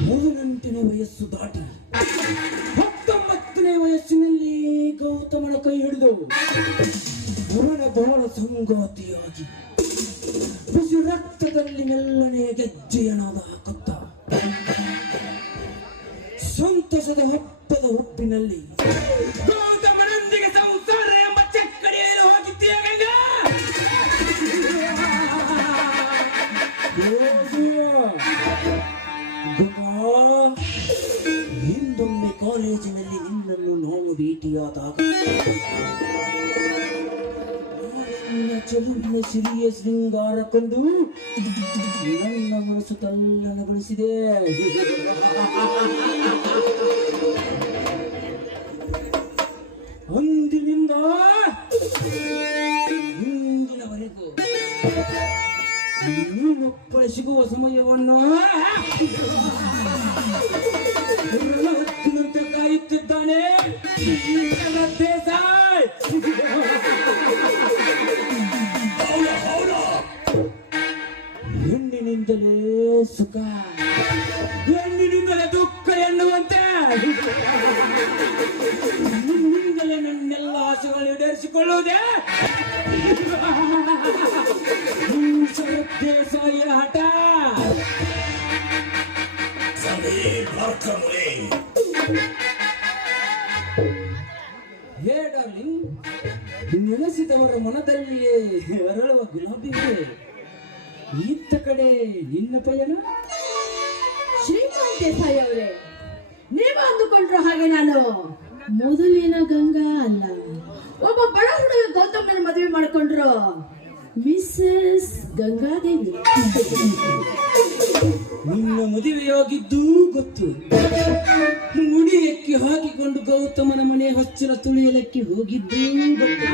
ಹದಿನೆಂಟನೇ ವಯಸ್ಸು ದಾಟಿ 19ನೇ ವಯಸ್ಸಿನಲ್ಲಿ ಗೌತಮನ ಕೈ ಹಿಡಿದು ಅವನ ಬಾಳ ಸಂಗಾತಿಯಾಗಿ ಬಿಸಿ ರಕ್ತದಲ್ಲಿ ಮೆಲ್ಲನೆಯ ಗೆಜ್ಜೆಯನಾದ ಹಾಕುತ್ತ ಸಂತಸದ ಹಬ್ಬದ ಹುಬ್ಬಿನಲ್ಲಿ ಗೌತಮನೊಂದಿಗೆ ಸಂಸಾರ ಎಂಬ ಚಕ್ಕಡಿಯಲ್ಲಿ ಹೋಗಿದ್ದೀಯ ಗಂಗಾ. ಹಿಂದೊಮ್ಮೆ ಕಾಲೇಜಿನಲ್ಲಿ ನಿನ್ನನ್ನು ನಾವು ಭೇಟಿಯಾದಾಗ ಚಲುವಿನ ಸಿರಿಯ ಶೃಂಗಾರ ಕಂಡು ನನ್ನ ಮನಸ್ಸು ತಲ್ಲಣಗೊಳಿಸಿದೆ. ಅಂದಿನಿಂದ ಇಂದಿನವರೆಗೂ ನೀನೊಪ್ಪಳೆ ಸಿಗುವ ಸಮಯವನ್ನು ಹತ್ತಿನಂತೆ ಕಾಯುತ್ತಿದ್ದಾನೆ ದೇಸಾಯ್. ಹೆಣ್ಣಿನಿಂದಲೇ ಸುಖ, ಹೆಣ್ಣಿನಿಂದಲೇ ದುಃಖ ಎನ್ನುವಂತೆ ನಿನ್ನಿಂದಲೇ ನನ್ನೆಲ್ಲ ಆಸೆಗಳು ಈಡೇರಿಸಿಕೊಳ್ಳುವುದೇ ದೇಸಾಯಿಯ ಹಠ. ಹೇ ಡಾರ್ಲಿಂಗ್, ನೆನೆಸಿದವರ ಮನದಲ್ಲಿಯೇ ಅರಳುವ ಗುಲಾಬಿಗೆ ಇತ್ತ ಕಡೆ ನಿನ್ನ ಪಯಣ. ಶ್ರೀಕಾಂತ್ ದೇಸಾಯಿ ಅವರೇ, ನೀವು ಅಂದುಕೊಂಡ್ರು ಹಾಗೆ ನಾನು ಮೊದಲಿನ ಗಂಗಾ ಅಲ್ಲ. ಒಬ್ಬ ಬಡ ಹುಡುಗ ಗೌತಮನ ಮದುವೆ ಮಾಡಿಕೊಂಡ್ರು ಮಿಸಸ್ ಗಂಗಾದೇವಿ. ನಿನ್ನ ಮದುವೆಯಾಗಿದ್ದೂ ಗೊತ್ತು. ಮುಡಿ ಎಕ್ಕಿ ಹಾಕಿಕೊಂಡು ಗೌತಮನ ಮನೆ ಹೊಚ್ಚಲ ತುಳಿಯಲಕ್ಕೆ ಹೋಗಿದ್ದೂ ಗೊತ್ತು.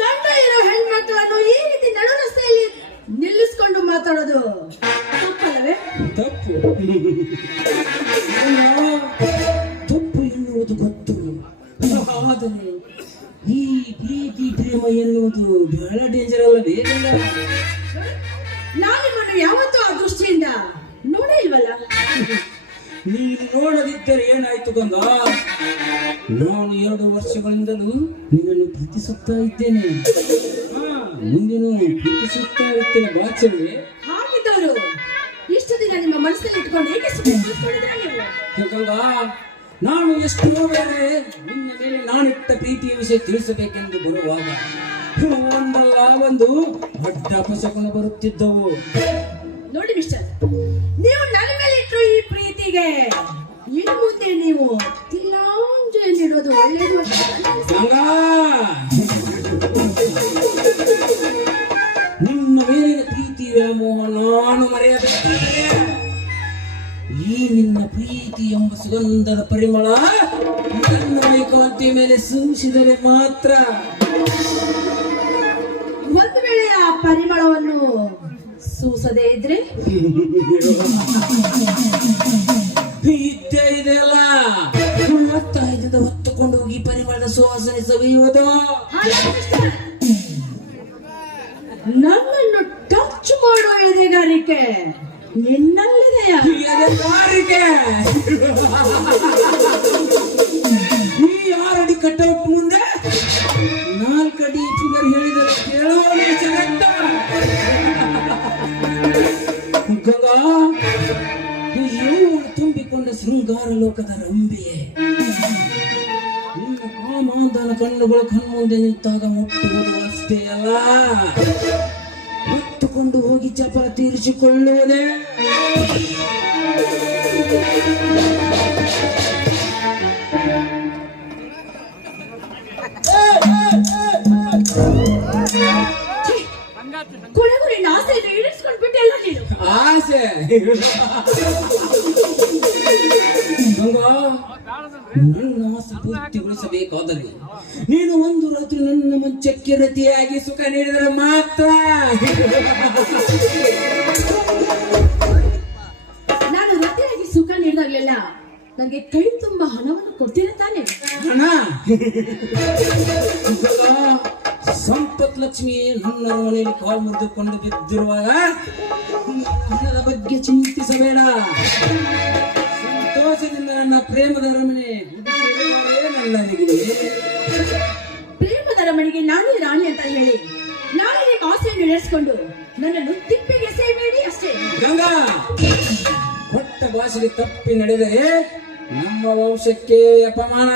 ಗಂಡ ಇರೋ ಹೆಣ್ಮಕ್ಳನ್ನು ಈ ರೀತಿ ನಡು ರಸ್ತೆಯಲ್ಲಿ ನಿಲ್ಲಿಸ್ಕೊಂಡು ಮಾತಾಡೋದು ತಪ್ಪಲ್ಲವೇ? ತಪ್ಪು ತಪ್ಪು ಎನ್ನುವುದು ಗೊತ್ತು. ಆದರೆ ಈ ಪ್ರೀತಿ ಪ್ರೇಮ ಎನ್ನುವುದು ಬಹಳ ಡೇಂಜರ್ ಅಲ್ಲ? ಬೇಕಲ್ಲ. ನಾನು ನಿಮ್ಮನ್ನು ಯಾವತ್ತೂ ಆ ದೃಷ್ಟಿಯಿಂದ ನೋಡೇ ಇಲ್ವಲ್ಲ. ನೀನು ನೋಡದಿದ್ದರೆ ಏನಾಯ್ತು ಗಂಗಾ? ನಾನು 2 ವರ್ಷಗಳಿಂದಲೂ ನಿನ್ನನ್ನು ಪ್ರೀತಿಸುತ್ತಾ ಇದ್ದೇನೆ. ಮುಂದೇನು ಪ್ರೀತಿಸುತ್ತಾ ಇರ್ತೇನೆ ಬಾಚಲ್ವೇ? ಹಾಗಿದ್ದವರು ಇಷ್ಟು ದಿನ ನಿಮ್ಮ ಮನಸ್ಸಲ್ಲಿ ಇಟ್ಕೊಂಡು ಹೇಗೆ ಸುಮ್ಮನೆ ನೀವು? ಗಂಗಾ, ನಾನು ಎಷ್ಟು ಬೇರೆ ನಿನ್ನ ಮೇಲೆ ನಾನಿಟ್ಟ ಪ್ರೀತಿಯ ವಿಷಯ ತಿಳಿಸಬೇಕೆಂದು ಬರುವಾಗ ಒಂದಲ್ಲ ಒಂದು ಅಡ್ಡ ಅಪಶಕುನ ಬರುತ್ತಿದ್ದವು. ನೋಡಿ ಮಿಸ್ಟರ್, ನೀವು ನನ್ನ ಮೇಲೆ ಇಟ್ಟರು ಈ ಪ್ರೀತಿಗೆ ಇನ್ನು ಮುಂದೆ ನೀವು ತಿಲಾಂಜಲಿ ನೀಡೋದು ಒಳ್ಳೆಯದು ಅಂತ. ಗಂಗಾ, ನಿನ್ನ ಮೇಲಿನ ಪ್ರೀತಿ ವ್ಯಾಮೋಹ ನಾನು ಮರೆಯಬೇಕಾದರೆ ಈ ನಿನ್ನ ಪ್ರೀತಿ ಎಂಬ ಸುಗಂಧದ ಪರಿಮಳ ನನ್ನ ಮೈಕಾಂತಿ ಮೇಲೆ ಸೂಸಿದರೆ ಮಾತ್ರ. ಒಂದು ವೇಳೆ ಆ ಪರಿಮಳವನ್ನು ಸೂಸದೇ ಇದ್ರೆ ಇದ್ದೇ ಇದೆಯಲ್ಲ, ಒತ್ತಾಯದಿಂದ ಹೊತ್ತುಕೊಂಡು ಹೋಗಿ ಪರಿಮಳದ ಸುವಾಸನೆ ಸವಿಯುವುದು. ನನ್ನನ್ನು ಟಚ್ ಮಾಡೋ ಎದೆಗಾರಿಕೆ ನಿನ್ನಲ್ಲಿದೆಯಾ? ಎದೆಗಾರಿಕೆ ಈ 6 ಅಡಿ ಕಟ್ಔಟ್ ಮುಂದೆ 4 ಅಡಿ ಫಿಗರ್ ಹೇಳಿದರೆ ಕೇಳೋನೇ ಜಗತ್ತ. ಗಂಗಾ, ಯೌವನ ತುಂಬಿಕೊಂಡ ಶೃಂಗಾರ ಲೋಕದ ರಂಬೆಯೇ, ನಿನ್ನ ಕಾಮಾಂಧನ ಕಣ್ಣುಗಳು ಕಣ್ಮುಂದೆ ನಿಂತಾಗ ಮುಟ್ಟುವುದು ಅಷ್ಟೇ ಅಲ್ಲ, ಹೊತ್ತುಕೊಂಡು ಹೋಗಿ ಚಪಲ ತೀರಿಸಿಕೊಳ್ಳುವುದೇ. ಕೊನೆಗೂ ನಿನ್ನ ಆಸೆ ಈಡೇರಿಸ್ಕೊಂಡು ಬಿಟ್ಟೆಲ್ಲ ನೀನು. ಆಸೆ ಗಂಗಾ, ನನ್ನ ಆಸೆ ಪೂರ್ತಿಗೊಳಿಸಬೇಕಾದರೆ ನೀನು ಒಂದು ರಾತ್ರಿ ನನ್ನ ಮಂಚಕ್ಕೆ ರತಿಯಾಗಿ ಸುಖ ನೀಡಿದರೆ ಮಾತ್ರ. ನಾನು ರತಿಯಾಗಿ ಸುಖ ನೀಡಿದಾಗಲೆಲ್ಲ ನನಗೆ ಕೈ ತುಂಬಾ ಹಣವನ್ನು ಕೊಡ್ತೀರ ತಾನೆ? ಹಣ ಸಂಪತ್ ಲಕ್ಷ್ಮಿ ನನ್ನ ಮನೆಯಲ್ಲಿ ಕಾಲು ಮುರಿದುಕೊಂಡು ಬಿದ್ದಿರುವಾಗ ಹಣದ ಬಗ್ಗೆ ಚಿಂತಿಸಬೇಡ. ಸಂತೋಷದಿಂದ ನನ್ನ ಪ್ರೇಮದ ರಮಣೆ ನನ್ನರಿಗೆ. ಪ್ರೇಮದ ರಮಣಿಗೆ ನಾನೇ ರಾಣಿ ಅಂತ ಹೇಳಿ ನಾಳೆ ನಿಮ್ಮ ಆಸೆಯನ್ನು ನಡೆಸಿಕೊಂಡು ನನ್ನನ್ನು ತಿಪ್ಪಿಗೆ ಸೇಬೇಡಿ ಅಷ್ಟೇ. ಗಂಗಾ, ಕೊಟ್ಟ ಭಾಷೆಗೆ ತಪ್ಪಿ ನಡೆದರೆ ನಮ್ಮ ವಂಶಕ್ಕೆ ಅಪಮಾನ.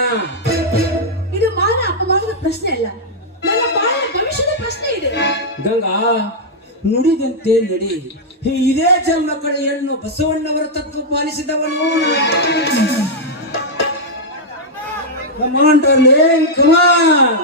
ಇದು ಮಾನ ಅಪಮಾನದ ಪ್ರಶ್ನೆ ಅಲ್ಲ, ನನ್ನ ಬಾಳ ಭವಿಷ್ಯದ ಪ್ರಶ್ನೆ ಇದೆ. ಗಂಗಾ, ನುಡಿದಂತೆ ನಡಿ. ಇದೇ ಜನ್ಮ ಕಡೆ ಹೆಣ್ಣು ಬಸವಣ್ಣವರ ತತ್ವ ಪಾಲಿಸಿದವನು. Come on, darling, come on.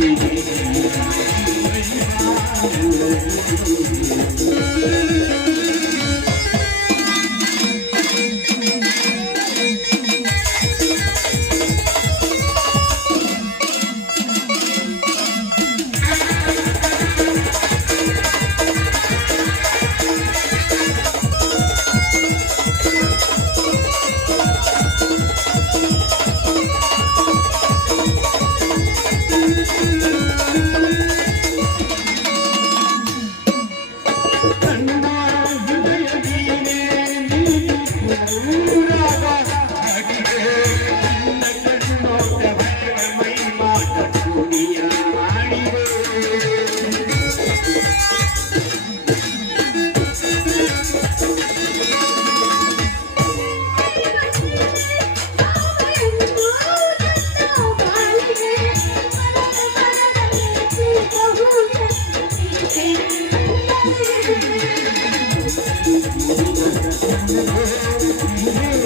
Thank you.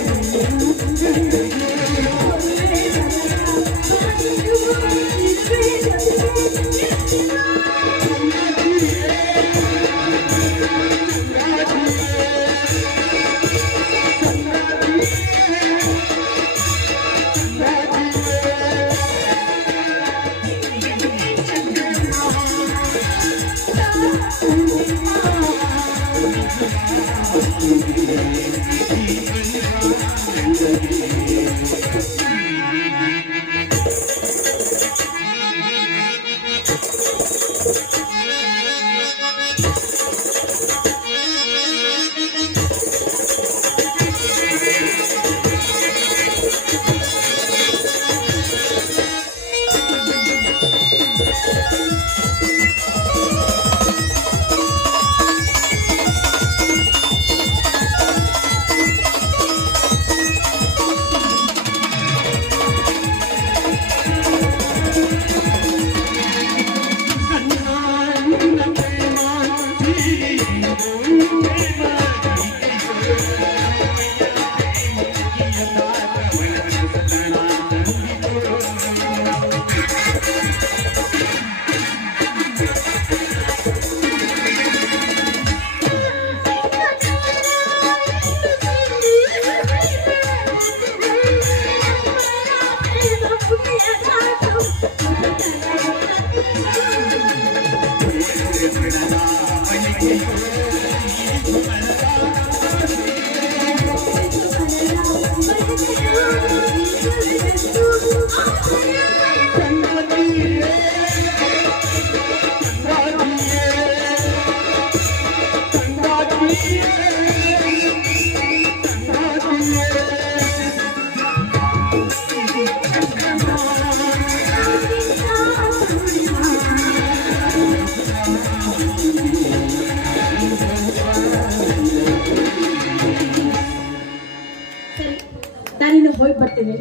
ನಾನಿನ್ನು ಹೋಗಿ ಬರ್ತೇನೆ.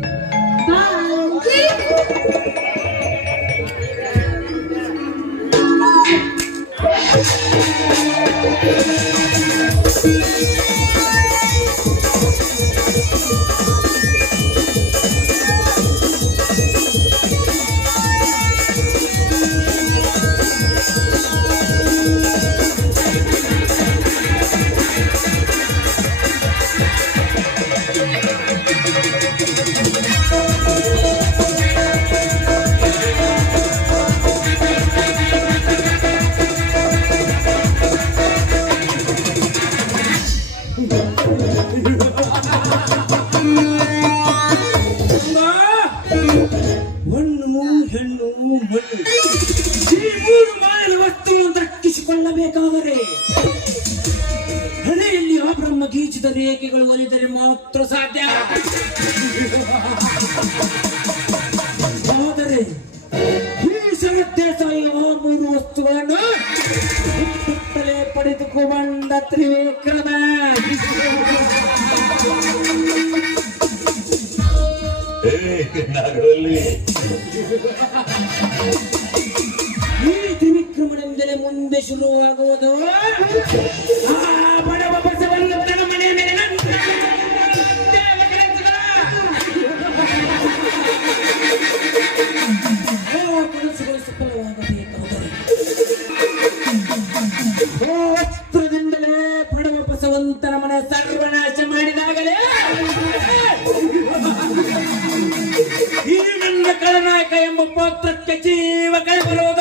ಬಾಯ್. ಹೆಣ್ಣು ಹೆಣ್ಣು ಮಣ್ಣು ಈ ಮೂರು ಮಾಯದ ವಸ್ತುವನ್ನು ದಕ್ಕಿಸಿಕೊಳ್ಳಬೇಕಾದರೆ ಹಣೆಯಲ್ಲಿ ಆ ಬ್ರಹ್ಮ ಗೀಚಿದ ರೇಖೆಗಳು ಒಲಿದರೆ ಮಾತ್ರ ಸಾಧ್ಯ. ಆದರೆ ಈ ಶರದ್ದೇಸಾಯಿ ಆ ಮೂರು ವಸ್ತುಗಳನ್ನು ಹುಟ್ಟುತ್ತಲೇ ಪಡೆದುಕೊಂಡ ತ್ರಿವಿಕ್ರಮ ಈ ತ್ರಿವಿಕ್ರಮನಿಂದಲೇ ಮುಂದೆ ಶುರುವಾಗುವುದು ಆ ಬಡವ ಬಸವಣ್ಣನ ಮನೆ ಮೇಲೆ ಕನಸುಗಳು ಸಫಲವಾಗಬೇಕಾದರೆ ಅಸ್ತ್ರದಿಂದಲೇ ಬಡವ ಬಸವಂತನ ಮನೆ ಸರ್ವನಾಶ ಮಾಡಿದಾಗಲೇ ಈ ನನ್ನ ಖಳನಾಯಕ ಎಂಬ ಪಾತ್ರಕ್ಕೆ ಜೀವ ಕಳೆಬರುವುದು.